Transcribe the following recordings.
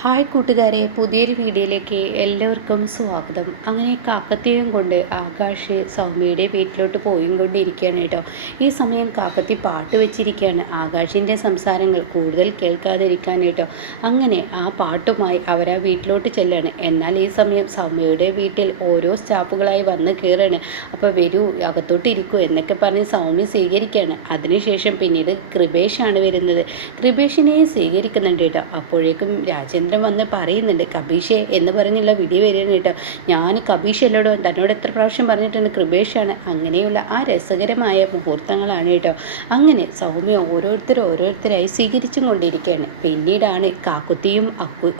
Hi കൂട്ടുകാരെ, പുതിയൊരു വീഡിയോയിലേക്ക് എല്ലാവർക്കും സ്വാഗതം. അങ്ങനെ കാക്കത്തിയും കൊണ്ട് ആകാശ് സൗമ്യയുടെ വീട്ടിലോട്ട് പോയും കൊണ്ടിരിക്കുകയാണ് കേട്ടോ. ഈ സമയം കാക്കത്തി പാട്ട് വെച്ചിരിക്കുകയാണ്, ആകാശിൻ്റെ സംസാരങ്ങൾ കൂടുതൽ കേൾക്കാതിരിക്കാൻ കേട്ടോ. അങ്ങനെ ആ പാട്ടുമായി അവർ ആ വീട്ടിലോട്ട് ചെല്ലാണ്. എന്നാൽ ഈ സമയം സൗമ്യയുടെ വീട്ടിൽ ഓരോ സ്റ്റാഫുകളായി വന്ന് കയറാണ്. അപ്പോൾ വരൂ, അകത്തോട്ട് ഇരിക്കൂ എന്നൊക്കെ പറഞ്ഞ് സൗമ്യ സ്വീകരിക്കുകയാണ്. അതിനുശേഷം പിന്നീട് കൃപേഷാണ് വരുന്നത്. കൃപേഷിനെ സ്വീകരിക്കുന്നുണ്ട് കേട്ടോ. അപ്പോഴേക്കും രാജേന്ദ്രൻ വന്ന് പറയുന്നുണ്ട്, കബീഷേ എന്ന് പറഞ്ഞുള്ള വിധി വരികയാണ് കേട്ടോ. ഞാൻ കബീഷല്ലോടോ, തന്നോട് എത്ര പ്രാവശ്യം പറഞ്ഞിട്ടുണ്ട്, കൃപേഷാണ്. അങ്ങനെയുള്ള ആ രസകരമായ മുഹൂർത്തങ്ങളാണ് കേട്ടോ. അങ്ങനെ സൗമ്യ ഓരോരുത്തരായി സ്വീകരിച്ചും കൊണ്ടിരിക്കുകയാണ്. പിന്നീടാണ് കാക്കുത്തിയും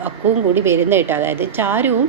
അക്കുവും കൂടി വരുന്നത് കേട്ടോ. അതായത് ചാരുവും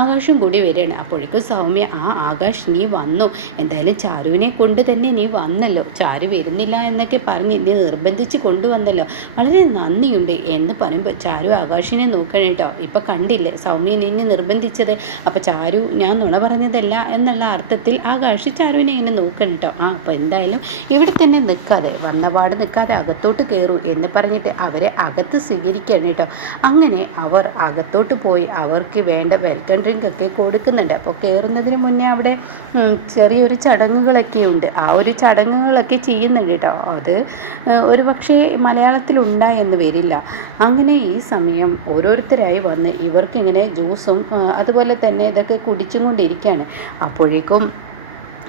ആകാശും കൂടി വരികയാണ്. അപ്പോഴേക്കും സൗമ്യ, ആകാശ് നീ വന്നു, എന്തായാലും ചാരുവിനെ കൊണ്ട് തന്നെ നീ വന്നല്ലോ, ചാരു വരുന്നില്ല എന്നൊക്കെ പറഞ്ഞ് നീ നിർബന്ധിച്ച് കൊണ്ടുവന്നല്ലോ, വളരെ നന്ദിയുണ്ട് എന്ന് പറയുമ്പോൾ ചാരു ആകാശിനെ നോക്കണം കേട്ടോ. ഇപ്പം കണ്ടില്ലേ സൗമ്യ നിന്നെ നിർബന്ധിച്ചത്, അപ്പം ചാരു ഞാൻ നുണ പറഞ്ഞതല്ല എന്നുള്ള അർത്ഥത്തിൽ ആകാശ് ചാരുവിനെ ഇങ്ങനെ നോക്കണം കേട്ടോ. അപ്പോൾ എന്തായാലും ഇവിടെ തന്നെ നിൽക്കാതെ, വന്നപാട് നിൽക്കാതെ അകത്തോട്ട് കയറൂ എന്ന് പറഞ്ഞിട്ട് അവരെ അകത്ത് സ്വീകരിക്കുകയാണ് കേട്ടോ. അങ്ങനെ അവർ അകത്തോട്ട് പോയി അവർക്ക് വേണ്ട വെൽക്കം ഡ്രിങ്ക് ഒക്കെ കൊടുക്കുന്നുണ്ട്. അപ്പോൾ കയറുന്നതിന് മുന്നേ അവിടെ ചെറിയൊരു ചടങ്ങുകളൊക്കെ ഉണ്ട്. ആ ഒരു ചടങ്ങുകളൊക്കെ ചെയ്യുന്നുണ്ട് കേട്ടോ. അത് ഒരു പക്ഷേ മലയാളത്തിലുണ്ടായെന്ന് വരില്ല. അങ്ങനെ ഈ സമയം ഓരോരുത്തരായി വന്ന് ഇവർക്കിങ്ങനെ ജ്യൂസും അതുപോലെ തന്നെ ഇതൊക്കെ കുടിച്ചും കൊണ്ടിരിക്കുകയാണ്. അപ്പോഴേക്കും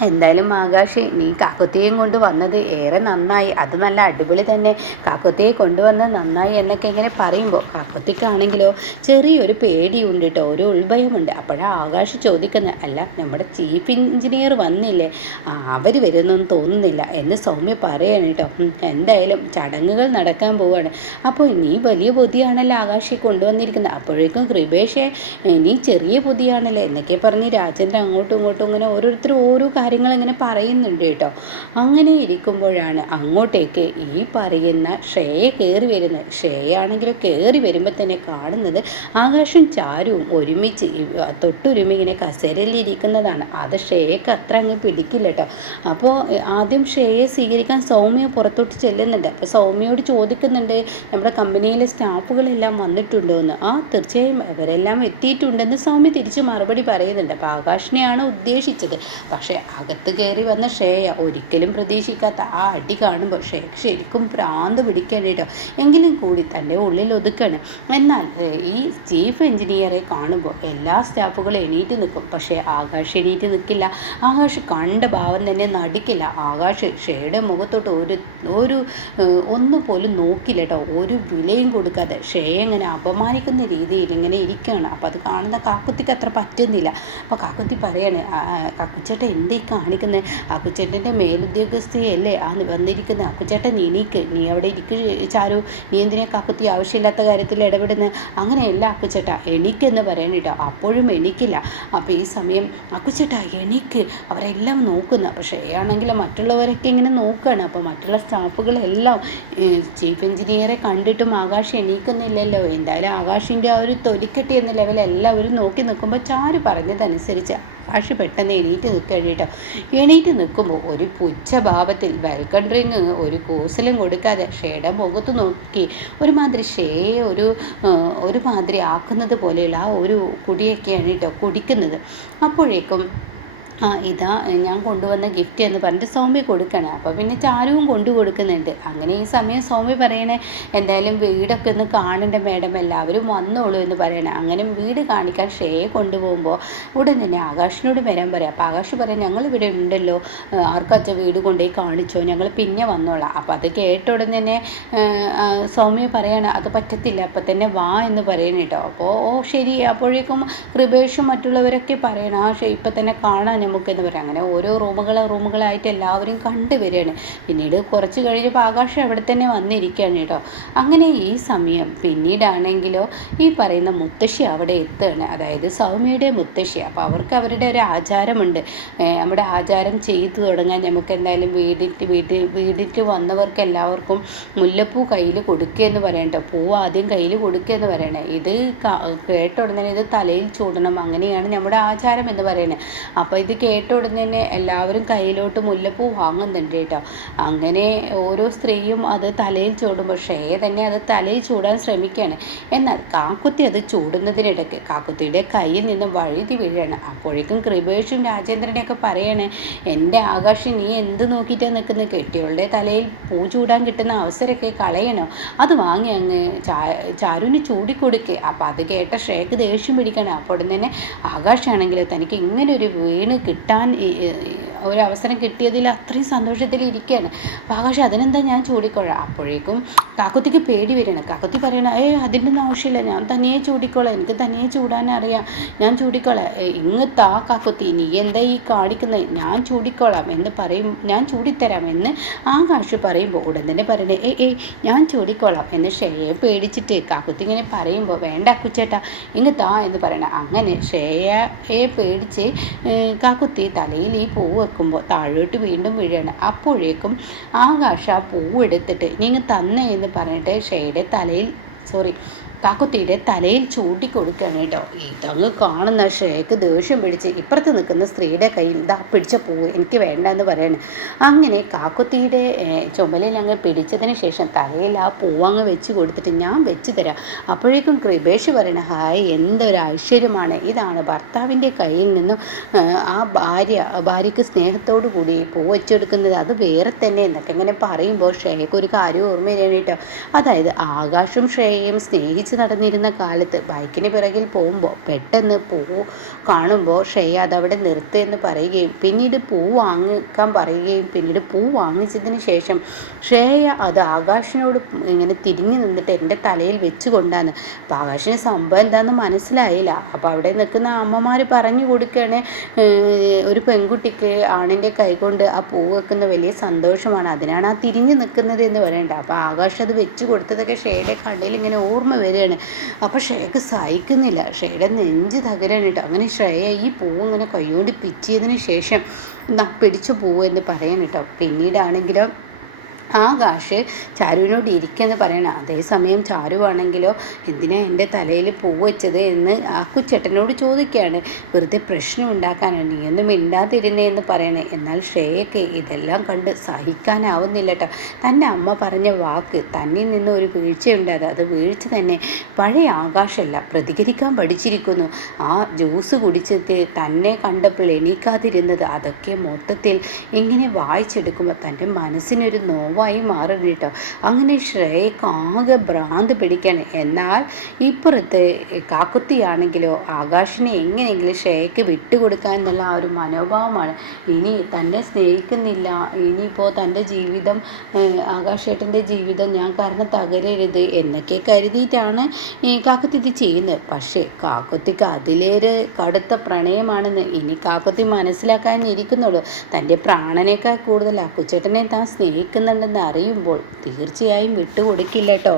എന്തായാലും ആകാശ് നീ കാക്കത്തിയെയും കൊണ്ട് വന്നത് ഏറെ നന്നായി, അത് നല്ല അടിപൊളി തന്നെ, കാക്കത്തിയെ കൊണ്ടുവന്നത് നന്നായി എന്നൊക്കെ ഇങ്ങനെ പറയുമ്പോൾ കാക്കത്തിക്കാണെങ്കിലോ ചെറിയൊരു പേടിയുണ്ട് കേട്ടോ, ഒരു ഉൾഭയമുണ്ട്. അപ്പോഴാണ് ആകാശ് ചോദിക്കുന്നത്, അല്ല നമ്മുടെ ചീഫ് എഞ്ചിനീയർ വന്നില്ലേ, അവർ വരുന്നൊന്നും തോന്നുന്നില്ല എന്ന് സൗമ്യ പറയാണ് കേട്ടോ. എന്തായാലും ചടങ്ങുകൾ നടക്കാൻ പോവുകയാണ്. അപ്പോൾ നീ വലിയ ബുദ്ധിയാണല്ലോ ആകാശെ കൊണ്ടുവന്നിരിക്കുന്നത്. അപ്പോഴേക്കും കൃപേഷെ നീ ചെറിയ ബുദ്ധിയാണല്ലോ എന്നൊക്കെ പറഞ്ഞ് രാജേന്ദ്രൻ അങ്ങോട്ടും ഇങ്ങോട്ടും ഇങ്ങനെ ഓരോരുത്തരും ഓരോ കാര്യങ്ങളിങ്ങനെ പറയുന്നുണ്ട് കേട്ടോ. അങ്ങനെ ഇരിക്കുമ്പോഴാണ് അങ്ങോട്ടേക്ക് ഈ പറയുന്ന ശ്രേയ കയറി വരുന്നത്. ശ്രേയാണെങ്കിലും കയറി വരുമ്പോൾ തന്നെ കാണുന്നത് ആകാശും ചാരുവും ഒരുമിച്ച് തൊട്ടുരുമി ഇങ്ങനെ കസേരയിലിരിക്കുന്നതാണ്. അത് ശ്രേയക്ക് അത്ര അങ്ങ് പിടിക്കില്ല കേട്ടോ. അപ്പോൾ ആദ്യം ശ്രേയയെ സ്വീകരിക്കാൻ സൗമ്യ പുറത്തോട്ട് ചെല്ലുന്നുണ്ട്. അപ്പോൾ സൗമ്യയോട് ചോദിക്കുന്നുണ്ട്, നമ്മുടെ കമ്പനിയിലെ സ്റ്റാഫുകളെല്ലാം വന്നിട്ടുണ്ടോ എന്ന്. തീർച്ചയായും അവരെല്ലാം എത്തിയിട്ടുണ്ടെന്ന് സൗമ്യ തിരിച്ച് മറുപടി പറയുന്നുണ്ട്. അപ്പോൾ ആകാശിനെയാണ് ഉദ്ദേശിച്ചത്. പക്ഷേ അകത്ത് കയറി വന്ന ശ്രേയ ഒരിക്കലും പ്രതീക്ഷിക്കാത്ത ആ അടി കാണുമ്പോൾ ശ്രേയക്ക് ശരിക്കും ഭ്രാന്ത് പിടിക്കാൻ കേട്ടോ. എങ്കിലും കൂടി തൻ്റെ ഉള്ളിൽ ഒതുക്കാണ്. എന്നാൽ ഈ ചീഫ് എഞ്ചിനീയറെ കാണുമ്പോൾ എല്ലാ സ്റ്റാഫുകളും എണീറ്റ് നിൽക്കും. പക്ഷേ ആകാശ് എണീറ്റ് നിൽക്കില്ല. ആകാശ് കണ്ട ഭാവം തന്നെ നടിക്കില്ല. ആകാശ് ശ്രേയയുടെ മുഖത്തോട്ട് ഒരു ഒന്നുപോലും നോക്കില്ല കേട്ടോ. ഒരു വിലയും കൊടുക്കാതെ ശ്രേയ ഇങ്ങനെ അപമാനിക്കുന്ന രീതിയിൽ ഇങ്ങനെ ഇരിക്കുകയാണ്. അപ്പോൾ അത് കാണുന്ന കാക്കുത്തിക്ക് അത്ര പറ്റുന്നില്ല. അപ്പോൾ കാക്കുത്തി പറയാണ്, കാക്കുച്ചേട്ടൻ എന്തേ കാണിക്കുന്നത്, അക്കുച്ചേട്ടൻ്റെ മേലുദ്യോഗസ്ഥയല്ലേ വന്നിരിക്കുന്നത്, അക്കുച്ചേട്ടൻ എണീക്ക്, നീ അവിടെ ഇരിക്ക് ചാരു, നീ എന്തിനാ കാക്കുത്തി ആവശ്യമില്ലാത്ത കാര്യത്തിൽ ഇടപെടുന്നത്, അങ്ങനെയല്ല അക്കുച്ചേട്ട എണീക്കെന്ന് പറയാൻ കേട്ടോ. അപ്പോഴും എണീക്കില്ല. അപ്പോൾ ഈ സമയം അക്കുച്ചേട്ട എണീക്ക്, അവരെല്ലാം നോക്കുന്നു. പക്ഷേ ആണെങ്കിൽ മറ്റുള്ളവരൊക്കെ ഇങ്ങനെ നോക്കുകയാണ്. അപ്പോൾ മറ്റുള്ള സ്റ്റാഫുകളെല്ലാം ചീഫ് എഞ്ചിനീയറെ കണ്ടിട്ടും ആകാശ് എണീക്കുന്നില്ലല്ലോ. എന്തായാലും ആകാശിൻ്റെ ആ ഒരു തൊലിക്കെട്ടി എന്ന ലെവൽ എല്ലാവരും നോക്കി നിൽക്കുമ്പോൾ ചാരു പറഞ്ഞതനുസരിച്ച് ആകാശ് പെട്ടെന്ന് എണീറ്റ് നിൽക്കുകയാണ് കേട്ടോ. എണീറ്റ് നിൽക്കുമ്പോൾ ഒരു പുച്ഛഭാവത്തിൽ വെൽക്കം ഡ്രിങ്ക് ഒരു കൂസലും കൊടുക്കാതെ ഷേയുടെ മുഖത്ത് നോക്കി ഒരുമാതിരി ഷേയെ ഒരുമാതിരി ആക്കുന്നത് പോലെയുള്ള ആ ഒരു കുടിയൊക്കെയാണ് കേട്ടോ കുടിക്കുന്നത്. അപ്പോഴേക്കും ഇതാ ഞാൻ കൊണ്ടുവന്ന ഗിഫ്റ്റ് എന്ന് പറഞ്ഞിട്ട് സൗമ്യ കൊടുക്കണം. അപ്പോൾ പിന്നെ ചാരുവും കൊണ്ടു കൊടുക്കുന്നുണ്ട്. അങ്ങനെ ഈ സമയം സൗമ്യ പറയണേ, എന്തായാലും വീടൊക്കെ ഒന്ന് കാണണ്ടേ മാഡം, എല്ലാവരും വന്നോളൂ എന്ന് പറയണേ. അങ്ങനെ വീട് കാണിക്കാൻ ശ്രേയെ കൊണ്ടുപോകുമ്പോൾ ഉടൻ തന്നെ ആകാശിനോട് വരാൻ പറയാം. അപ്പോൾ ആകാശ് പറയാം, ഞങ്ങളിവിടെ ഉണ്ടല്ലോ, ആർക്കച്ച വീട് കൊണ്ടുപോയി കാണിച്ചോ, ഞങ്ങൾ പിന്നെ വന്നോളാം. അപ്പോൾ അത് കേട്ട ഉടൻ തന്നെ സൗമ്യ പറയാണ്, അത് പറ്റത്തില്ല, അപ്പം തന്നെ വാ എന്ന് പറയണ കേട്ടോ. അപ്പോൾ ശരി. അപ്പോഴേക്കും കൃപേഷും മറ്റുള്ളവരൊക്കെ പറയണം, ഇപ്പം തന്നെ കാണാൻ നമുക്കെന്ന് പറയാം. അങ്ങനെ ഓരോ റൂമുകളായിട്ട് എല്ലാവരും കണ്ടുവരികയാണ്. പിന്നീട് കുറച്ച് കഴിഞ്ഞപ്പോൾ ആകാശം അവിടെ തന്നെ വന്നിരിക്കുകയാണ് കേട്ടോ. അങ്ങനെ ഈ സമയം പിന്നീടാണെങ്കിലോ ഈ പറയുന്ന മുത്തശ്ശി അവിടെ എത്തുകയാണ്, അതായത് സൗമ്യയുടെ മുത്തശ്ശി. അപ്പോൾ അവർക്ക് അവരുടെ ഒരു ആചാരമുണ്ട്. നമ്മുടെ ആചാരം ചെയ്തു തുടങ്ങാൻ നമുക്ക് എന്തായാലും വീടിട്ട് വന്നവർക്ക് എല്ലാവർക്കും മുല്ലപ്പൂ കയ്യിൽ കൊടുക്കുക എന്ന് പറയണ്ട, പൂവ് ആദ്യം കയ്യിൽ കൊടുക്കുക എന്ന് പറയണേ. ഇത് കേട്ട ഉടനെ ഇത് തലയിൽ ചൂടണം, അങ്ങനെയാണ് നമ്മുടെ ആചാരം എന്ന് പറയുന്നത്. അപ്പോൾ ഇത് കേട്ട ഉടനെ തന്നെ എല്ലാവരും കയ്യിലോട്ട് മുല്ലപ്പൂ വാങ്ങുന്നുണ്ട് കേട്ടോ. അങ്ങനെ ഓരോ സ്ത്രീയും അത് തലയിൽ ചൂടുമ്പോൾ ശ്രേയ തന്നെ അത് തലയിൽ ചൂടാൻ ശ്രമിക്കുകയാണ്. എന്നാൽ കാക്കുത്തി അത് ചൂടുന്നതിനിടയ്ക്ക് കാക്കുത്തിയുടെ കയ്യിൽ നിന്ന് വഴുതി വീഴാണ്. അപ്പോഴേക്കും കൃപേഷും രാജേന്ദ്രനെയൊക്കെ പറയാണ്, എൻ്റെ ആകാശം നീ എന്ത് നോക്കിയിട്ടാണ് നിൽക്കുന്നത്? കെട്ടിയവളുടെ തലയിൽ പൂ ചൂടാൻ കിട്ടുന്ന അവസരമൊക്കെ കളയണോ? അത് വാങ്ങി അങ്ങ് ചാരുവിന് ചൂടിക്കൊടുക്കുക. അപ്പം അത് കേട്ട ശ്രേയക്ക് ദേഷ്യം പിടിക്കണം. അപ്പോൾ ഉടൻ തന്നെ ആകാശാണെങ്കിൽ തനിക്ക് ഇങ്ങനെ ഒരു വീണ് കിട്ടാൻ ഒരവസരം കിട്ടിയതിൽ അത്രയും സന്തോഷത്തിൽ ഇരിക്കുകയാണ്. അപ്പോൾ ആകാശം അതിനെന്താ ഞാൻ ചൂടിക്കോളാം. അപ്പോഴേക്കും കാക്കുത്തിക്ക് പേടി വരികയാണ്. കാക്കുത്തി പറയണ അതിൻ്റെ ഒന്നും ആവശ്യമില്ല, ഞാൻ തനിയെ ചൂടിക്കോളാം, എനിക്ക് തനിയെ ചൂടാനറിയാം, ഞാൻ ചൂടിക്കോളാം. ഇങ്ങത്താ കാക്കുത്തി, നീ എന്താ ഈ കാണിക്കുന്നത്? ഞാൻ ചൂടിക്കോളാം എന്ന് പറയും, ഞാൻ ചൂടിത്തരാം എന്ന് ആകാശ് പറയുമ്പോൾ ഉടൻ തന്നെ പറയണേ ഞാൻ ചൂടിക്കോളാം എന്ന് ശ്രേയയെ പേടിച്ചിട്ട് കാക്കുത്തി ഇങ്ങനെ പറയുമ്പോൾ വേണ്ട അക്കുച്ചേട്ടാ ഇങ്ങത്താ എന്ന് പറയണം. അങ്ങനെ ശ്രേയയെ പേടിച്ച് കാക്കുത്തി തലയിൽ ഈ പൂവ് വെക്കുമ്പോൾ താഴോട്ട് വീണ്ടും വീഴാണ്. അപ്പോഴേക്കും ആകാശ ആ പൂവെടുത്തിട്ട് നിങ്ങൾ തന്നെ എന്ന് പറഞ്ഞിട്ട് ശ്രേയയുടെ തലയിൽ കാക്കുത്തിയുടെ തലയിൽ ചൂണ്ടിക്കൊടുക്കുകയാണ് കേട്ടോ. ഇതങ്ങ് കാണുന്ന ശ്രേയക്ക് ദേഷ്യം പിടിച്ച് ഇപ്പുറത്ത് നിൽക്കുന്ന സ്ത്രീയുടെ കയ്യിൽ ഇതാ പിടിച്ച പൂവ് എനിക്ക് വേണ്ട എന്ന് പറയാണ്. അങ്ങനെ കാക്കുത്തിയുടെ ചുമലിൽ അങ്ങ് പിടിച്ചതിന് ശേഷം തലയിൽ ആ പൂവങ്ങ് വെച്ച് കൊടുത്തിട്ട് ഞാൻ വെച്ച് തരാം. അപ്പോഴേക്കും കൃപേഷ് പറയണ ഹായ് എന്തൊരു ഐശ്വര്യമാണ്, ഇതാണ് ഭർത്താവിൻ്റെ കയ്യിൽ നിന്നും ആ ഭാര്യയ്ക്ക് സ്നേഹത്തോടു കൂടി പൂ വെച്ചെടുക്കുന്നത്, അത് വേറെ തന്നെ എന്നൊക്കെ ഇങ്ങനെ പറയുമ്പോൾ ശ്രേയക്ക് ഒരു കാര്യം ഓർമ്മ വരികയാണ് കേട്ടോ. അതായത് ആകാശും ശ്രേയയും സ്നേഹിച്ച് നടന്നിരുന്ന കാലത്ത് ബൈക്കിന് പിറകിൽ പോകുമ്പോൾ പെട്ടെന്ന് പൂ കാണുമ്പോൾ ശ്രേയ അതവിടെ നിർത്തുമെന്ന് പറയുകയും പിന്നീട് പൂ വാങ്ങിക്കാൻ പറയുകയും പിന്നീട് പൂ വാങ്ങിച്ചതിന് ശേഷം ശ്രേയ അത് ആകാശിനോട് ഇങ്ങനെ തിരിഞ്ഞു നിന്നിട്ട് എൻ്റെ തലയിൽ വെച്ച് കൊണ്ടാന്ന്. അപ്പോൾ ആകാശിന് സംഭവം എന്താണെന്ന് മനസ്സിലായില്ല. അപ്പോൾ അവിടെ നിൽക്കുന്ന അമ്മമാർ പറഞ്ഞു കൊടുക്കുകയാണ്, ഒരു പെൺകുട്ടിക്ക് ആണിൻ്റെ കൈകൊണ്ട് ആ പൂ വെക്കുന്ന വലിയ സന്തോഷമാണ്, അതിനാണ് ആ തിരിഞ്ഞു നിൽക്കുന്നത് എന്ന് പറയണ്ട. അപ്പോൾ ആകാശ് അത് വെച്ച് കൊടുത്തതൊക്കെ ശ്രേയയുടെ കണ്ണിൽ ഇങ്ങനെ ഓർമ്മ വരികയാണ്. അപ്പോൾ ശ്രേയക്ക് സഹിക്കുന്നില്ല, ശ്രേയയുടെ നെഞ്ച് തകരാണ് കേട്ടോ. അങ്ങനെ ശ്രേയ ഈ പൂവ് ഇങ്ങനെ കൈകൊണ്ട് പിച്ചിയതിന് ശേഷം പിടിച്ചു പൂവ് എന്ന് പറയാൻ കേട്ടോ. പിന്നീടാണെങ്കിലോ ആകാശ് ചാരുവിനോട് ഇരിക്കുമെന്ന് പറയണം. അതേസമയം ചാരുവാണെങ്കിലോ എന്തിനാ എൻ്റെ തലയിൽ പൂ വെച്ചത് എന്ന് ആക്കുച്ചേട്ടനോട് ചോദിക്കുകയാണ്. വെറുതെ പ്രശ്നം ഉണ്ടാക്കാനാണ്, നീയൊന്നും മിണ്ടാതിരുന്നേ എന്ന് പറയണേ. എന്നാൽ ശ്രേയക്ക് ഇതെല്ലാം കണ്ട് സഹിക്കാനാവുന്നില്ല കേട്ടോ. തൻ്റെ അമ്മ പറഞ്ഞ വാക്ക് തന്നിൽ നിന്ന് ഒരു വീഴ്ചയുണ്ടായത്, അത് വീഴ്ച തന്നെ. പഴയ ആകാശമല്ല, പ്രതികരിക്കാൻ പഠിച്ചിരിക്കുന്നു. ആ ജ്യൂസ് കുടിച്ചിട്ട് തന്നെ കണ്ടപ്പോൾ എണീക്കാതിരുന്നത്, അതൊക്കെ മൊത്തത്തിൽ ഇങ്ങനെ വായിച്ചെടുക്കുമ്പോൾ തൻ്റെ മനസ്സിനൊരു നോവായി മാറും കേട്ടോ. അങ്ങനെ ശ്രേയക്ക് ആകെ ഭ്രാന്ത് പിടിക്കാണ്. എന്നാൽ ഇപ്പുറത്ത് കാക്കുത്തിയാണെങ്കിലോ ആകാശിനെ എങ്ങനെയെങ്കിലും ശ്രേയക്ക് വിട്ടുകൊടുക്കാൻ എന്നുള്ള ആ ഒരു മനോഭാവമാണ്. ഇനി തന്നെ സ്നേഹിക്കുന്നില്ല, ഇനിയിപ്പോൾ തൻ്റെ ജീവിതം ആകാശേട്ടൻ്റെ ജീവിതം ഞാൻ കാരണം തകരരുത് എന്നൊക്കെ കരുതിയിട്ടാണ് ഈ കാക്കുത്തി ഇത് ചെയ്യുന്നത്. പക്ഷേ കാക്കുത്തിക്ക് അതിലേറെ കടുത്ത പ്രണയമാണെന്ന് ഇനി കാക്കുത്തി മനസ്സിലാക്കാനിരിക്കുന്നുള്ളൂ. തൻ്റെ പ്രാണനേക്കാൾ കൂടുതൽ അക്കുച്ചേട്ടനെ താൻ സ്നേഹിക്കുന്നുണ്ടെന്ന് അറിയുമ്പോൾ തീർച്ചയായും വിട്ടുകൊടുക്കില്ല കേട്ടോ.